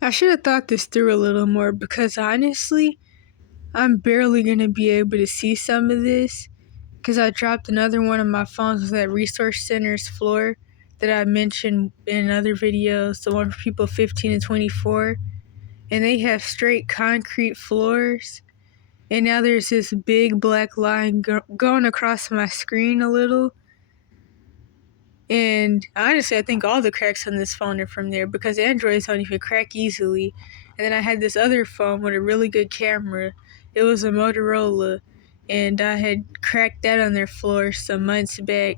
I should have thought this through a little more because honestly, I'm barely going to be able to see some of this because I dropped another one of my phones on that resource center's floor that I mentioned in other videos, the one for people 15 to 24. And they have straight concrete floors. And now there's this big black line going across my screen a little. And honestly, I think all the cracks on this phone are from there because Androids don't even crack easily. And then I had this other phone with a really good camera. It was a Motorola, and I had cracked that on their floor some months back.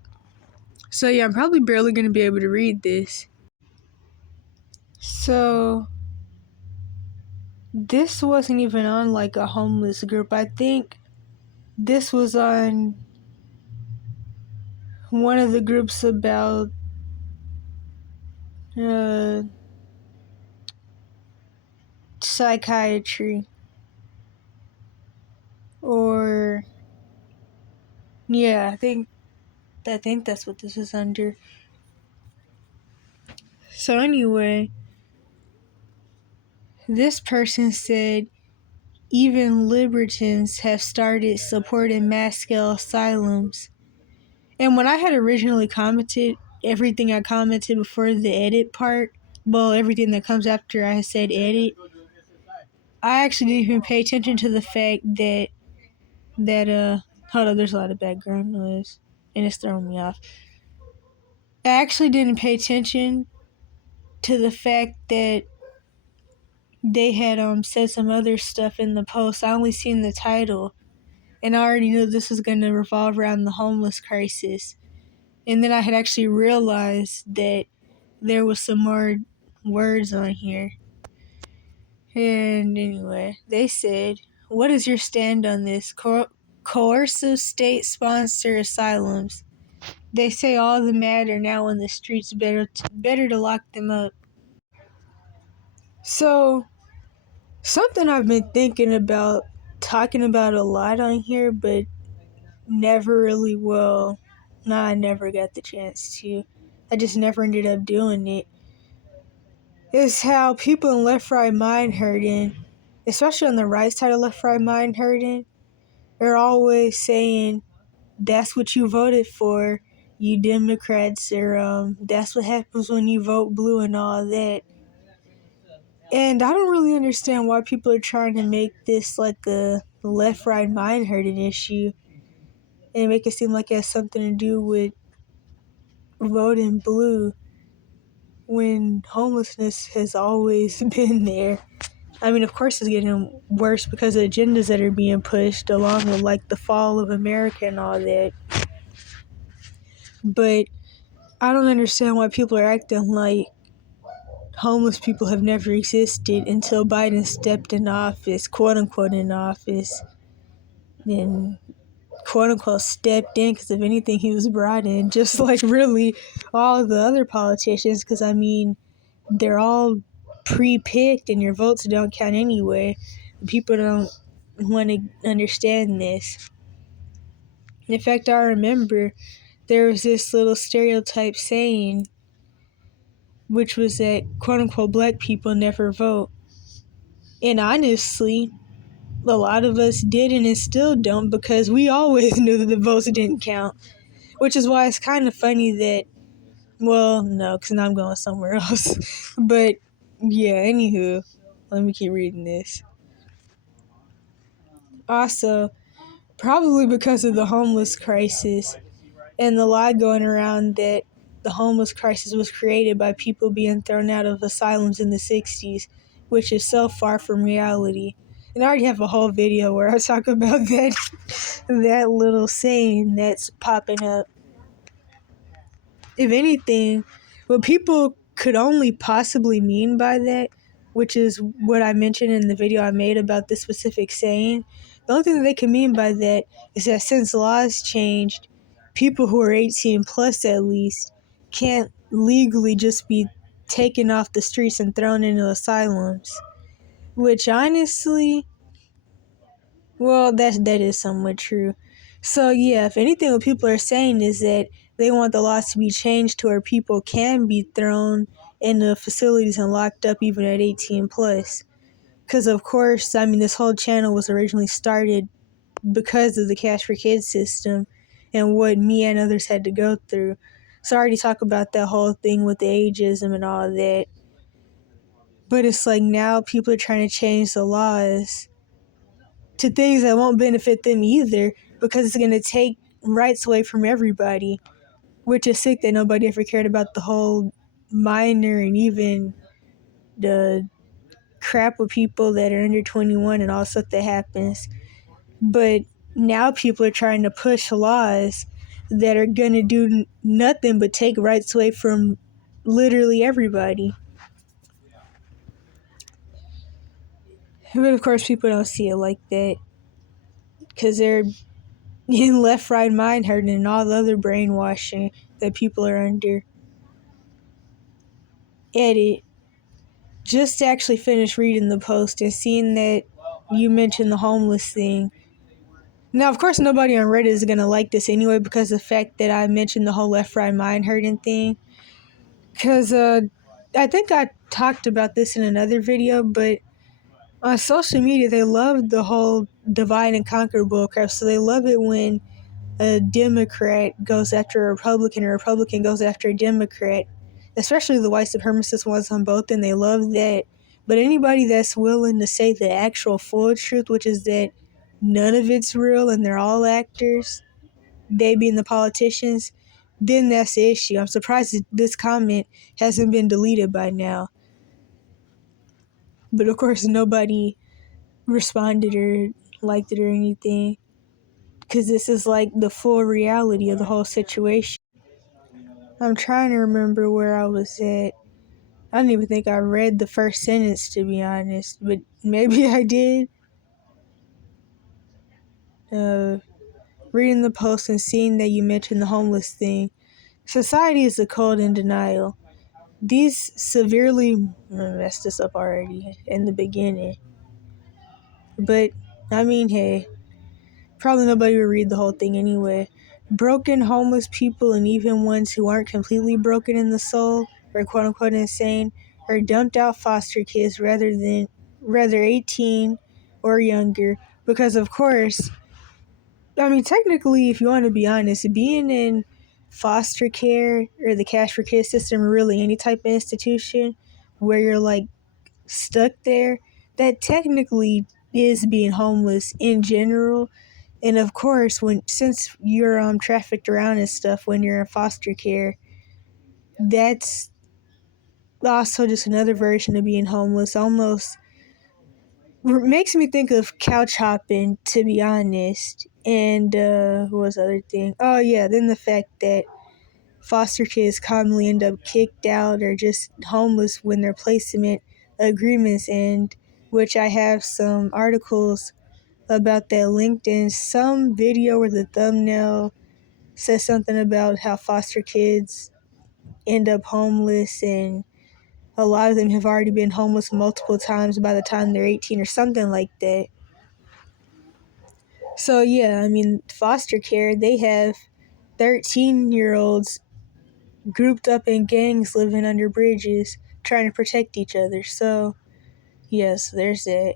So yeah, I'm probably barely going to be able to read this. So this wasn't even on like a homeless group. I think this was on one of the groups about psychiatry, or yeah, I think that's what this is under. So anyway, this person said even libertines have started supporting mass-scale asylums. And when I had originally commented, everything I commented before the edit part, well, everything that comes after I said edit, I actually didn't even pay attention to the fact that hold on, there's a lot of background noise, and it's throwing me off. I actually didn't pay attention to the fact that they had said some other stuff in the post. I only seen the title, and I already knew this was going to revolve around the homeless crisis. And then I had actually realized that there was some more words on here. And anyway, they said, what is your stand on this? Coercive state-sponsored asylums. They say all the mad are now in the streets, better to lock them up. So, something I've been thinking about, talking about a lot on here, but never really I never got the chance to. I just never ended up doing it. Is how people in left-right mind herding, especially on the right side of left-right mind herding, are always saying, that's what you voted for, you Democrats, or that's what happens when you vote blue and all that. And I don't really understand why people are trying to make this like a left-right mind herding issue and make it seem like it has something to do with voting blue when homelessness has always been there. I mean, of course it's getting worse because of agendas that are being pushed along with like the fall of America and all that. But I don't understand why people are acting like homeless people have never existed until Biden stepped in office, quote unquote in office, and quote unquote stepped in because if anything he was brought in, just like really all the other politicians, because I mean they're all pre-picked and your votes don't count anyway. People don't want to understand this. In fact, I remember there was this little stereotype saying, which was that quote unquote black people never vote. And honestly, a lot of us didn't and still don't because we always knew that the votes didn't count. Which is why it's kind of funny that, well, no, because now I'm going somewhere else. But yeah, anywho, let me keep reading this. Also, probably because of the homeless crisis and the lie going around that the homeless crisis was created by people being thrown out of asylums in the 60s, which is so far from reality. And I already have a whole video where I talk about that little saying that's popping up. If anything, what people could only possibly mean by that, which is what I mentioned in the video I made about this specific saying, the only thing that they can mean by that is that since laws changed, people who are 18 plus at least can't legally just be taken off the streets and thrown into asylums. Which honestly, well, that is somewhat true. So yeah, if anything, what people are saying is that they want the laws to be changed to where people can be thrown in the facilities and locked up even at 18 plus. Because of course, I mean, this whole channel was originally started because of the Cash for Kids system and what me and others had to go through. So I already talked about that whole thing with the ageism and all that. But it's like now people are trying to change the laws to things that won't benefit them either, because it's going to take rights away from everybody, which is sick that nobody ever cared about the whole minor and even the crap with people that are under 21 and all stuff that happens. But now people are trying to push laws that are going to do nothing but take rights away from literally everybody. But of course, people don't see it like that because they're in left, right, mind hurting and all the other brainwashing that people are under. Edit. Just to actually finish reading the post and seeing that you mentioned the homeless thing. Now, of course, nobody on Reddit is going to like this anyway because of the fact that I mentioned the whole left, right, mind hurting thing. Because I think I talked about this in another video, but on social media, they love the whole divide and conquer bullcrap. So they love it when a Democrat goes after a Republican goes after a Democrat, especially the white supremacist ones on both, and they love that. But anybody that's willing to say the actual full truth, which is that none of it's real and they're all actors, they being the politicians, then that's the issue. I'm surprised that this comment hasn't been deleted by now. But of course, nobody responded or liked it or anything, because this is like the full reality of the whole situation. I'm trying to remember where I was at. I don't even think I read the first sentence, to be honest, but maybe I did. Reading the post and seeing that you mentioned the homeless thing. Society is a cold in denial. These severely messed us up already in the beginning. But, I mean, hey, probably nobody will read the whole thing anyway. Broken homeless people and even ones who aren't completely broken in the soul or quote unquote insane are dumped out foster kids rather 18 or younger, because of course, I mean, technically, if you want to be honest, being in foster care or the cash for kids system, or really any type of institution where you're like stuck there, that technically is being homeless in general. And of course, since you're trafficked around and stuff when you're in foster care, that's also just another version of being homeless. Almost makes me think of couch hopping, to be honest. And what was the other thing? Oh yeah, then the fact that foster kids commonly end up kicked out or just homeless when their placement agreements end, which I have some articles about that linked in some video where the thumbnail says something about how foster kids end up homeless, and a lot of them have already been homeless multiple times by the time they're 18 or something like that. So yeah, I mean, foster care, they have 13-year-olds grouped up in gangs living under bridges trying to protect each other. So yes, there's that.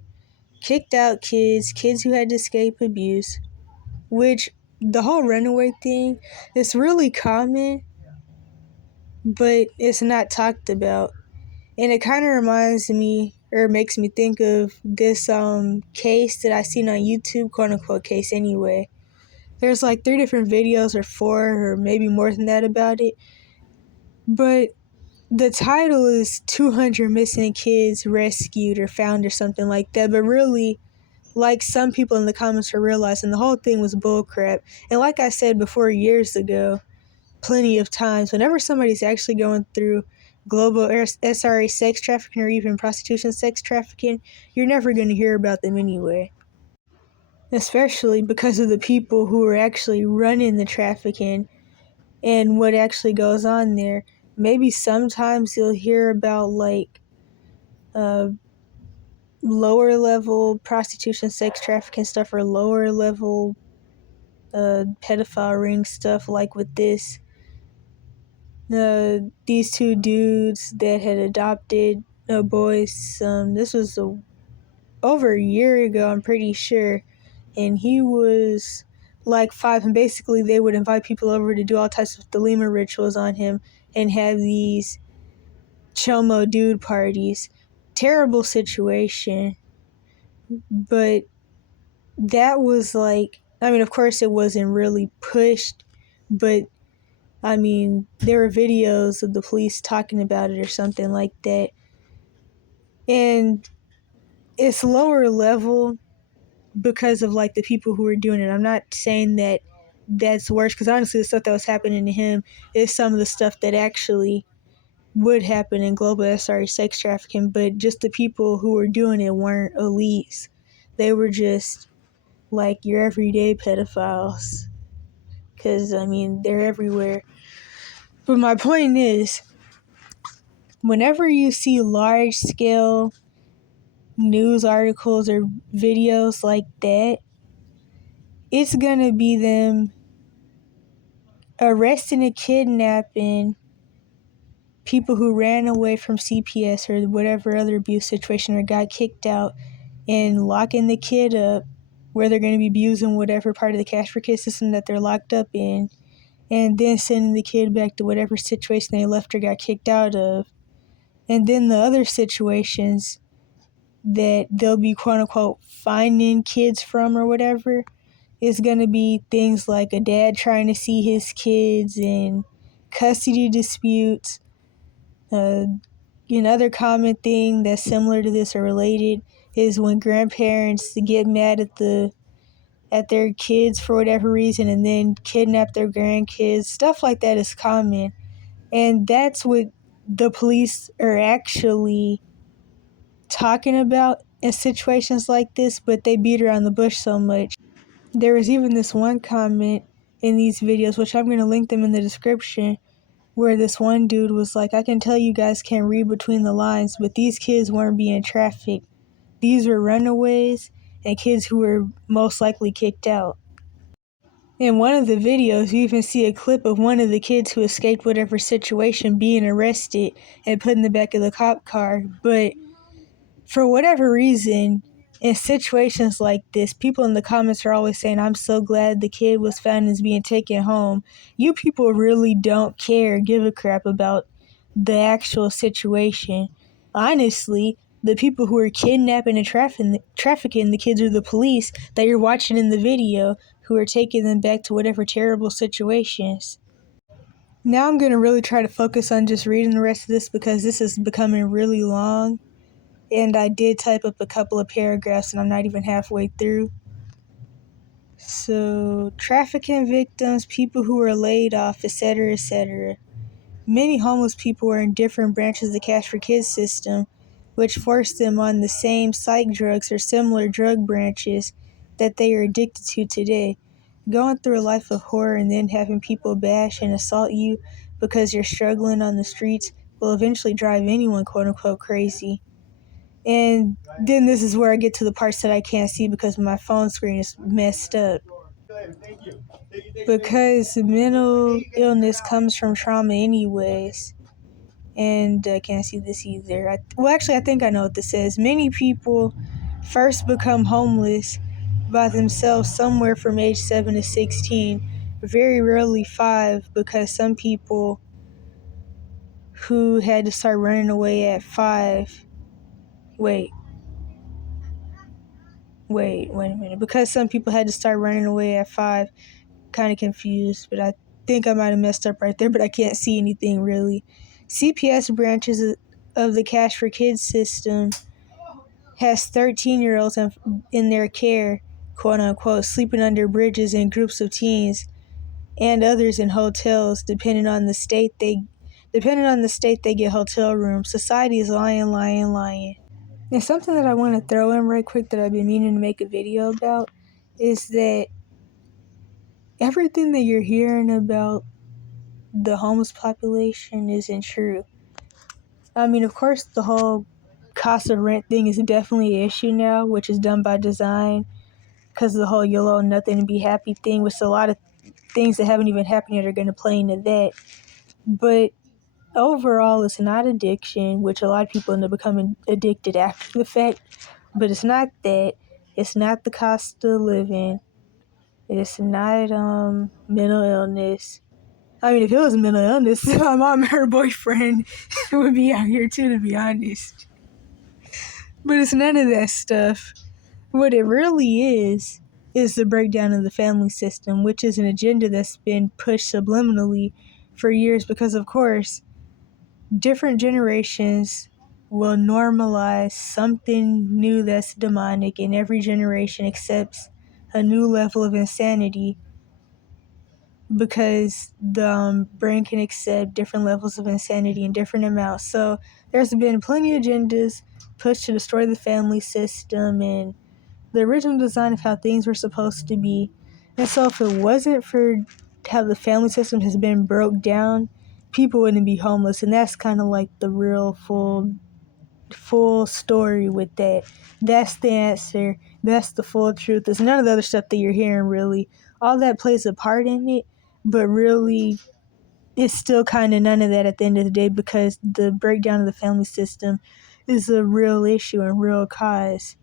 Kicked out kids who had to escape abuse, which the whole runaway thing is really common, but it's not talked about. And it kind of reminds me or makes me think of this case that I seen on YouTube, quote unquote case anyway. There's like 3 different videos or 4 or maybe more than that about it. But the title is 200 missing kids rescued or found or something like that. But really, like some people in the comments are realizing, the whole thing was bullcrap. And like I said before years ago, plenty of times, whenever somebody's actually going through global SRA sex trafficking or even prostitution sex trafficking, you're never going to hear about them anyway. Especially because of the people who are actually running the trafficking and what actually goes on there. Maybe sometimes you'll hear about like lower level prostitution, sex trafficking stuff, or lower level pedophile ring stuff like with this. these two dudes that had adopted a boy's son. This was over a year ago, I'm pretty sure. And he was like 5, and basically they would invite people over to do all types of Thelema rituals on him and have these chomo dude parties. Terrible situation. But that was like, I mean, of course it wasn't really pushed, but I mean, there were videos of the police talking about it or something like that. And it's lower level because of like the people who were doing it. I'm not saying that that's worse, because honestly the stuff that was happening to him is some of the stuff that actually would happen in global sex trafficking, but just the people who were doing it weren't elites. They were just like your everyday pedophiles, because I mean they're everywhere. But my point is, whenever you see large scale news articles or videos like that, it's gonna be them arresting and kidnapping people who ran away from CPS or whatever other abuse situation or got kicked out, and locking the kid up where they're going to be abusing whatever part of the cash for kids system that they're locked up in, and then sending the kid back to whatever situation they left or got kicked out of. And then the other situations that they'll be quote unquote finding kids from or whatever is going to be things like a dad trying to see his kids and custody disputes. Another common thing that's similar to this or related is when grandparents get mad at their kids for whatever reason and then kidnap their grandkids. Stuff like that is common. And that's what the police are actually talking about in situations like this, but they beat around the bush so much. There was even this one comment in these videos, which I'm going to link them in the description, where this one dude was like, I can tell you guys can't read between the lines, but these kids weren't being trafficked. These were runaways and kids who were most likely kicked out. In one of the videos, you even see a clip of one of the kids who escaped whatever situation being arrested and put in the back of the cop car. But for whatever reason, in situations like this, people in the comments are always saying, I'm so glad the kid was found and is being taken home. You people really don't give a crap about the actual situation. Honestly, the people who are kidnapping and trafficking the kids are the police that you're watching in the video, who are taking them back to whatever terrible situations. Now I'm going to really try to focus on just reading the rest of this, because this is becoming really long. And I did type up a couple of paragraphs and I'm not even halfway through. So, trafficking victims, people who were laid off, etc., etc. Many homeless people were in different branches of the Cash for Kids system, which forced them on the same psych drugs or similar drug branches that they are addicted to today. Going through a life of horror and then having people bash and assault you because you're struggling on the streets will eventually drive anyone quote unquote crazy. And then this is where I get to the parts that I can't see because my phone screen is messed up. Because mental illness comes from trauma anyways. And I can't see this either. I think I know what this says. Many people first become homeless by themselves somewhere from age 7 to 16. Very rarely 5, because some people who had to start running away at 5... Wait a minute. Because some people had to start running away at 5, kind of confused, but I think I might have messed up right there, but I can't see anything really. CPS branches of the Cash for Kids system has 13-year-olds in their care, quote unquote, sleeping under bridges in groups of teens, and others in hotels, depending on the state they get hotel rooms. Society is lying. And something that I want to throw in right quick that I've been meaning to make a video about is that everything that you're hearing about the homeless population isn't true. I mean, of course, the whole cost of rent thing is definitely an issue now, which is done by design, because of the whole you'll owe nothing and be happy thing, which a lot of things that haven't even happened yet are going to play into that. But overall, it's not addiction, which a lot of people end up becoming addicted after the fact. But it's not that. It's not the cost of living. It's not mental illness. I mean, if it was mental illness, my mom and her boyfriend would be out here too, to be honest. But it's none of that stuff. What it really is the breakdown of the family system, which is an agenda that's been pushed subliminally for years because, of course, different generations will normalize something new that's demonic, and every generation accepts a new level of insanity because the brain can accept different levels of insanity in different amounts. So there's been plenty of agendas pushed to destroy the family system and the original design of how things were supposed to be. And so if it wasn't for how the family system has been broke down, people wouldn't be homeless. And that's kind of like the real full story with that. That's the answer. That's the full truth. It's none of the other stuff that you're hearing, really. All that plays a part in it, but really it's still kind of none of that at the end of the day because the breakdown of the family system is a real issue and real cause.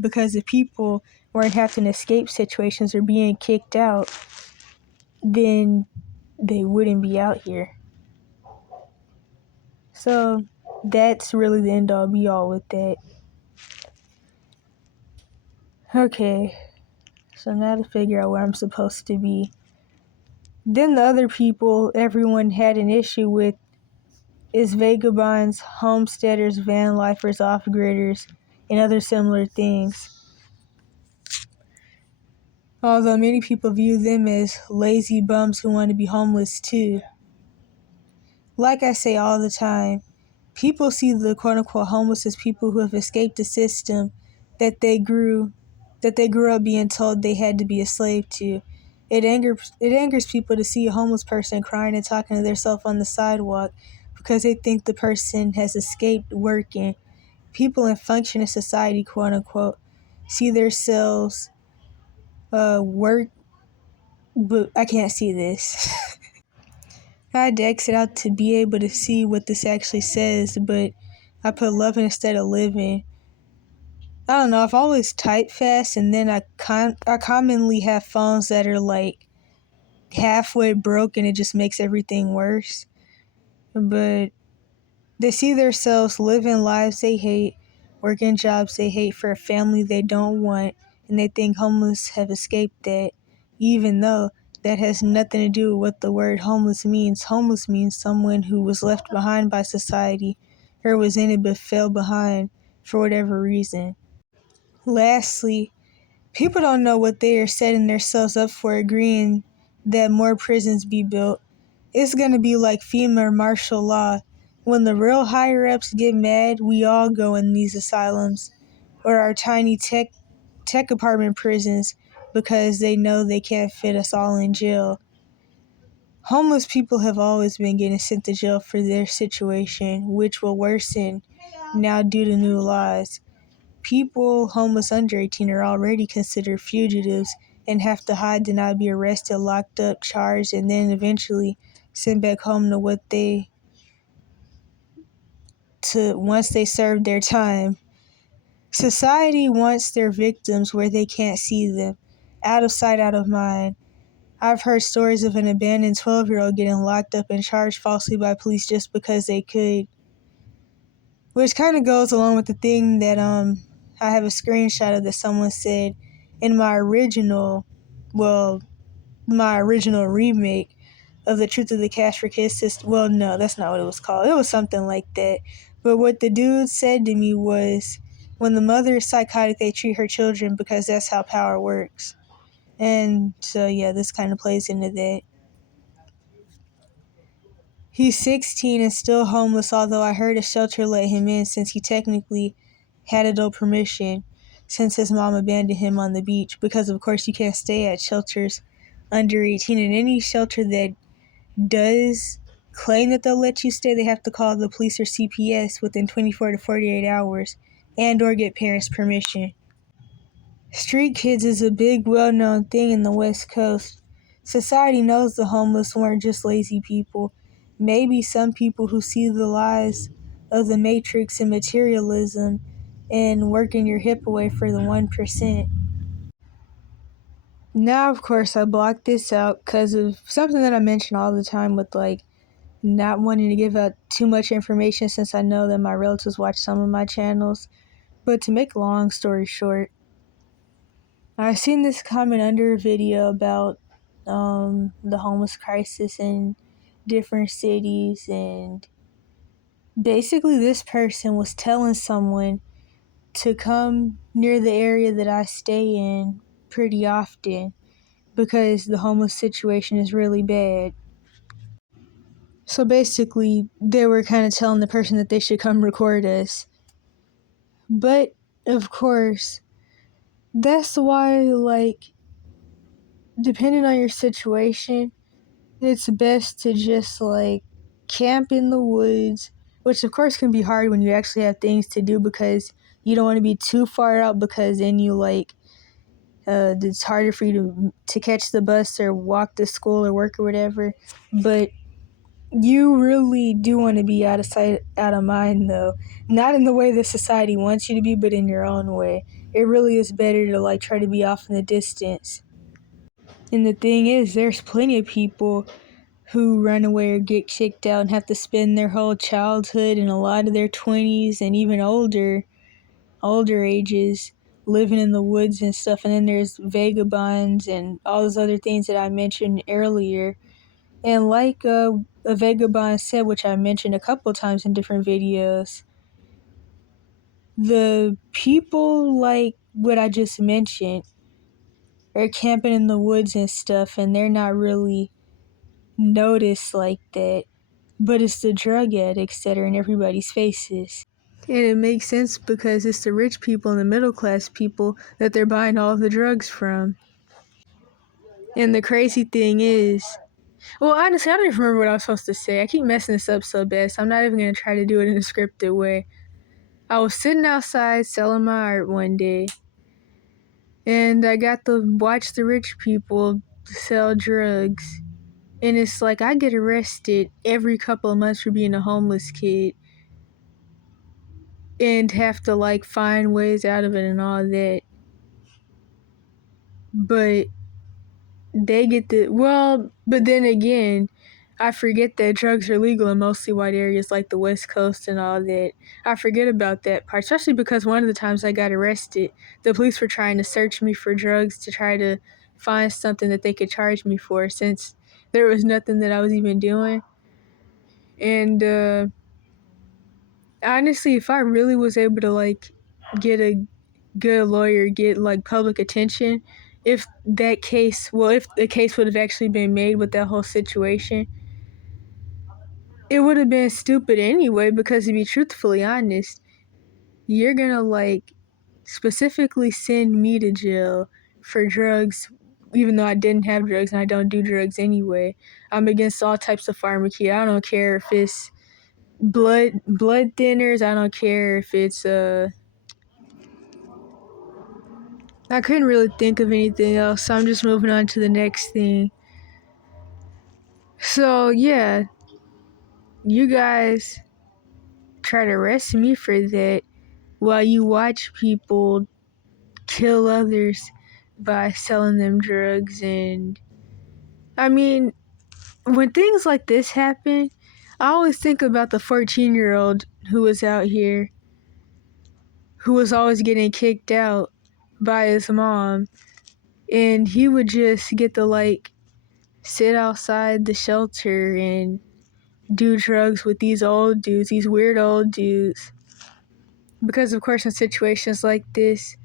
Because if people weren't having to escape situations or being kicked out, then they wouldn't be out here. So that's really the end all be all with that. Okay, so now to figure out where I'm supposed to be. Then the other people everyone had an issue with is vagabonds, homesteaders, van lifers, off-gridders, and other similar things. Although many people view them as lazy bums who want to be homeless too. Like I say all the time, people see the quote-unquote homeless as people who have escaped the system that they grew up being told they had to be a slave to. It angers people to see a homeless person crying and talking to themselves on the sidewalk because they think the person has escaped working. People in functioning society, quote-unquote, see themselves work, but I can't see this. I had to exit out to be able to see what this actually says, but I put love instead of living. I don't know, I've always typed fast, and then I commonly have phones that are like halfway broken. It just makes everything worse. But they see themselves living lives they hate, working jobs they hate for a family they don't want, and they think homeless have escaped that, even though that has nothing to do with what the word homeless means. Homeless means someone who was left behind by society or was in it but fell behind for whatever reason. Lastly, people don't know what they are setting themselves up for agreeing that more prisons be built. It's going to be like FEMA or martial law. When the real higher-ups get mad, we all go in these asylums or our tiny tech apartment prisons because they know they can't fit us all in jail. Homeless people have always been getting sent to jail for their situation, which will worsen now due to new laws. People homeless under 18 are already considered fugitives and have to hide to not be arrested, locked up, charged, and then eventually sent back home once they serve their time. Society wants their victims where they can't see them, out of sight, out of mind. I've heard stories of an abandoned 12-year-old getting locked up and charged falsely by police just because they could. Which kind of goes along with the thing that I have a screenshot of that someone said in my original remake of The Truth of the Cash for Kids system. Well, no, that's not what it was called. It was something like that. But what the dude said to me was, when the mother is psychotic, they treat her children because that's how power works. And so, yeah, this kind of plays into that. He's 16 and still homeless, although I heard a shelter let him in since he technically had adult permission since his mom abandoned him on the beach, because of course you can't stay at shelters under 18, and any shelter that does claim that they'll let you stay, they have to call the police or CPS within 24 to 48 hours and or get parents' permission. Street kids is a big, well-known thing in the West Coast. Society knows the homeless weren't just lazy people. Maybe some people who see the lies of the matrix and materialism and working your hip away for the 1%. Now, of course, I blocked this out because of something that I mention all the time with like not wanting to give out too much information since I know that my relatives watch some of my channels. But to make a long story short, I seen this comment under a video about the homeless crisis in different cities, and basically this person was telling someone to come near the area that I stay in pretty often because the homeless situation is really bad. So basically, they were kind of telling the person that they should come record us. But, of course, that's why, like, depending on your situation, it's best to just, like, camp in the woods, which, of course, can be hard when you actually have things to do because you don't want to be too far out because then you, like, it's harder for you to catch the bus or walk to school or work or whatever. But you really do want to be out of sight, out of mind, though. Not in the way that society wants you to be, but in your own way. It really is better to like try to be off in the distance. And the thing is, there's plenty of people who run away or get kicked out and have to spend their whole childhood and a lot of their 20s and even older ages living in the woods and stuff. And then there's vagabonds and all those other things that I mentioned earlier. And like a vagabond said, which I mentioned a couple times in different videos, the people like what I just mentioned are camping in the woods and stuff, and they're not really noticed like that. But it's the drug addicts that are in everybody's faces. And it makes sense because it's the rich people and the middle class people that they're buying all the drugs from. And the crazy thing is, well, honestly, I don't even remember what I was supposed to say. I keep messing this up so bad, so I'm not even going to try to do it in a scripted way. I was sitting outside selling my art one day, and I got to watch the rich people sell drugs. And it's like I get arrested every couple of months for being a homeless kid and have to like find ways out of it and all that. But they get but then again, I forget that drugs are legal in mostly white areas like the West Coast and all that. I forget about that part, especially because one of the times I got arrested, the police were trying to search me for drugs to try to find something that they could charge me for since there was nothing that I was even doing. And honestly, if I really was able to like get a good lawyer, get like public attention, if the case would have actually been made with that whole situation, it would have been stupid anyway, because to be truthfully honest, you're gonna like specifically send me to jail for drugs, even though I didn't have drugs and I don't do drugs anyway. I'm against all types of pharmacy. I don't care if it's blood thinners. I don't care if it's I couldn't really think of anything else, so I'm just moving on to the next thing. So yeah, you guys try to arrest me for that while you watch people kill others by selling them drugs. And I mean, when things like this happen, I always think about the 14-year-old who was out here, who was always getting kicked out by his mom, and he would just get to like sit outside the shelter and do drugs with these old dudes, these weird old dudes. Because of course in situations like this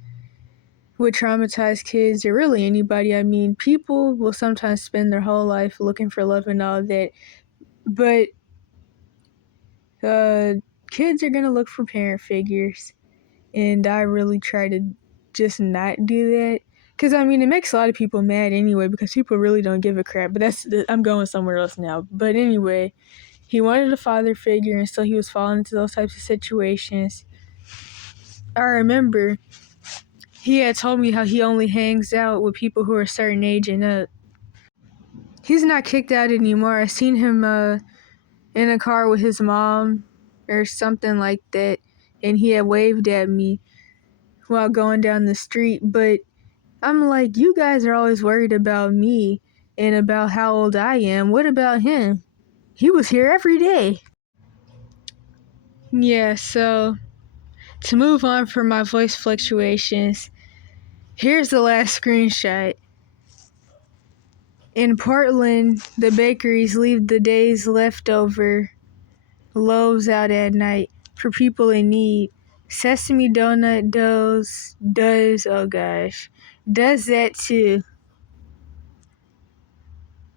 with traumatized kids or really anybody, I mean, people will sometimes spend their whole life looking for love and all that, but kids are gonna look for parent figures, and I really try to just not do that. Because, I mean, it makes a lot of people mad anyway, because people really don't give a crap. But I'm going somewhere else now. But anyway, he wanted a father figure, and so he was falling into those types of situations. I remember he had told me how he only hangs out with people who are a certain age and up. He's not kicked out anymore. I seen him in a car with his mom or something like that, and he had waved at me while going down the street. But I'm like, you guys are always worried about me and about how old I am. What about him? He was here every day. Yeah, so to move on from my voice fluctuations, here's the last screenshot. In Portland, the bakeries leave the day's leftover loaves out at night for people in need. Sesame donut does that too.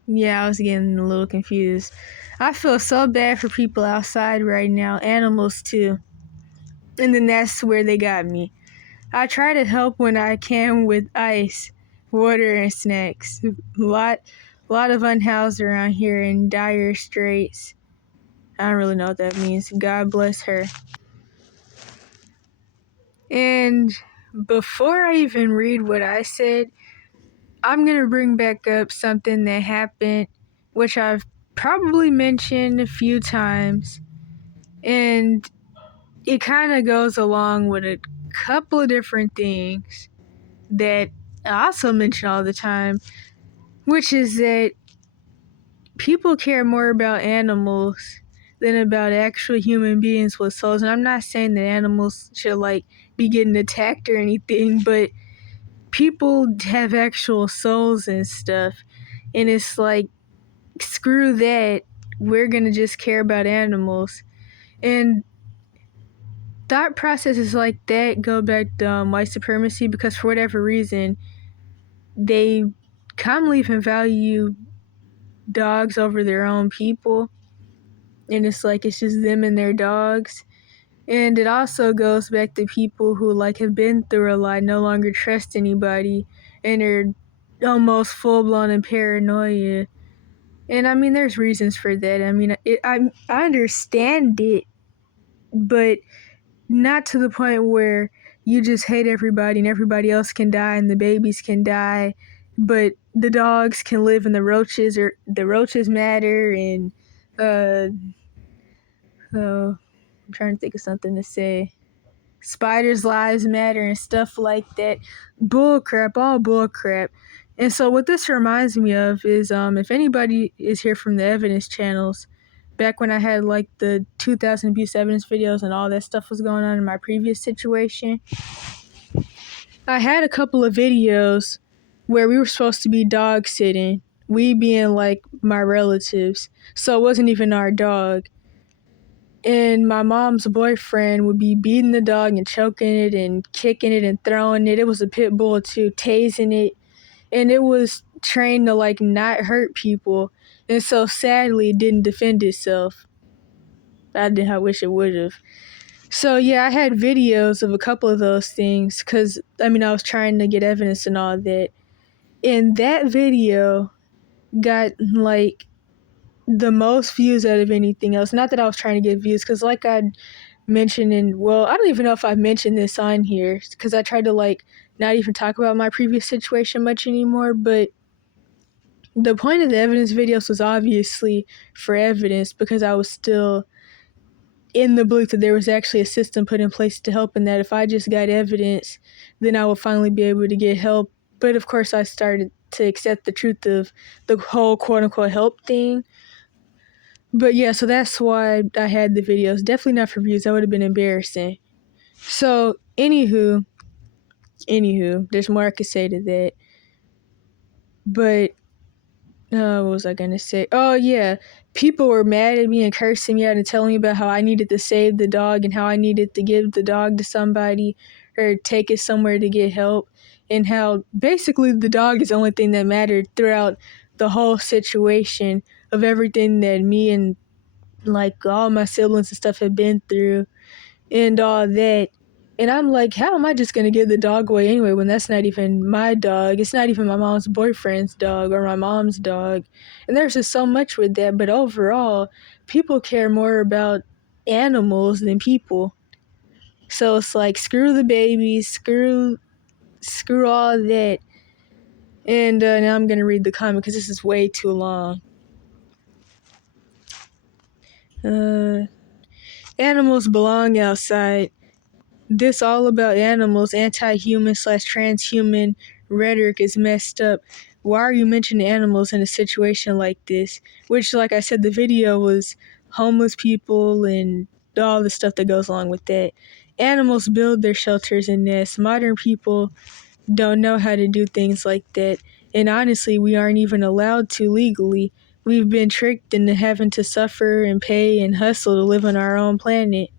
Yeah, I was getting a little confused. I feel so bad for people outside right now, animals too. And then that's where they got me. I try to help when I can with ice, water, and snacks. Lot of unhoused around here in dire straits. I don't really know what that means. God bless her. And before I even read what I said, I'm going to bring back up something that happened, which I've probably mentioned a few times. And it kind of goes along with a couple of different things that I also mention all the time, which is that people care more about animals than about actual human beings with souls. And I'm not saying that animals should be getting attacked or anything, but people have actual souls and stuff. And it's like, screw that. We're gonna just care about animals. And thought processes like that go back to white supremacy, because for whatever reason, they commonly even value dogs over their own people. And it's like, it's just them and their dogs. And it also goes back to people who have been through a lot, no longer trust anybody, and are almost full-blown in paranoia. And I mean, there's reasons for that. I mean, I understand it, but not to the point where you just hate everybody and everybody else can die and the babies can die, but the dogs can live and the roaches matter. And I'm trying to think of something to say. Spiders' lives matter and stuff like that. Bullcrap, all bullcrap. And so what this reminds me of is, if anybody is here from the evidence channels, back when I had the 2000 abuse evidence videos and all that stuff was going on in my previous situation, I had a couple of videos where we were supposed to be dog sitting, we being my relatives, so it wasn't even our dog. And my mom's boyfriend would be beating the dog and choking it and kicking it and throwing it. It was a pit bull too, tasing it. And it was trained to not hurt people. And so sadly it didn't defend itself. I wish it would have. So yeah, I had videos of a couple of those things because I was trying to get evidence and all that. And that video got the most views out of anything else. Not that I was trying to get views, because I mentioned I don't even know if I mentioned this on here, because I tried to not even talk about my previous situation much anymore. But the point of the evidence videos was obviously for evidence, because I was still in the belief that there was actually a system put in place to help, and that if I just got evidence, then I would finally be able to get help. But of course I started to accept the truth of the whole quote-unquote help thing. But yeah, so that's why I had the videos. Definitely not for views. That would have been embarrassing. So, anywho, there's more I could say to that. But, what was I going to say? Oh, yeah. People were mad at me and cursing me out and telling me about how I needed to save the dog and how I needed to give the dog to somebody or take it somewhere to get help. And how basically the dog is the only thing that mattered throughout the whole situation of everything that me and all my siblings and stuff have been through and all that. And I'm like, how am I just going to give the dog away anyway when that's not even my dog? It's not even my mom's boyfriend's dog or my mom's dog. And there's just so much with that. But overall, people care more about animals than people. So it's screw the babies, screw all that. And now I'm going to read the comment because this is way too long. Animals belong outside. This all about animals, anti-human / transhuman rhetoric is messed up. Why are you mentioning animals in a situation like this? Which, like I said, the video was homeless people and all the stuff that goes along with that. Animals build their shelters and nests. Modern people don't know how to do things like that. And honestly, we aren't even allowed to legally. We've been tricked into having to suffer and pay and hustle to live on our own planet.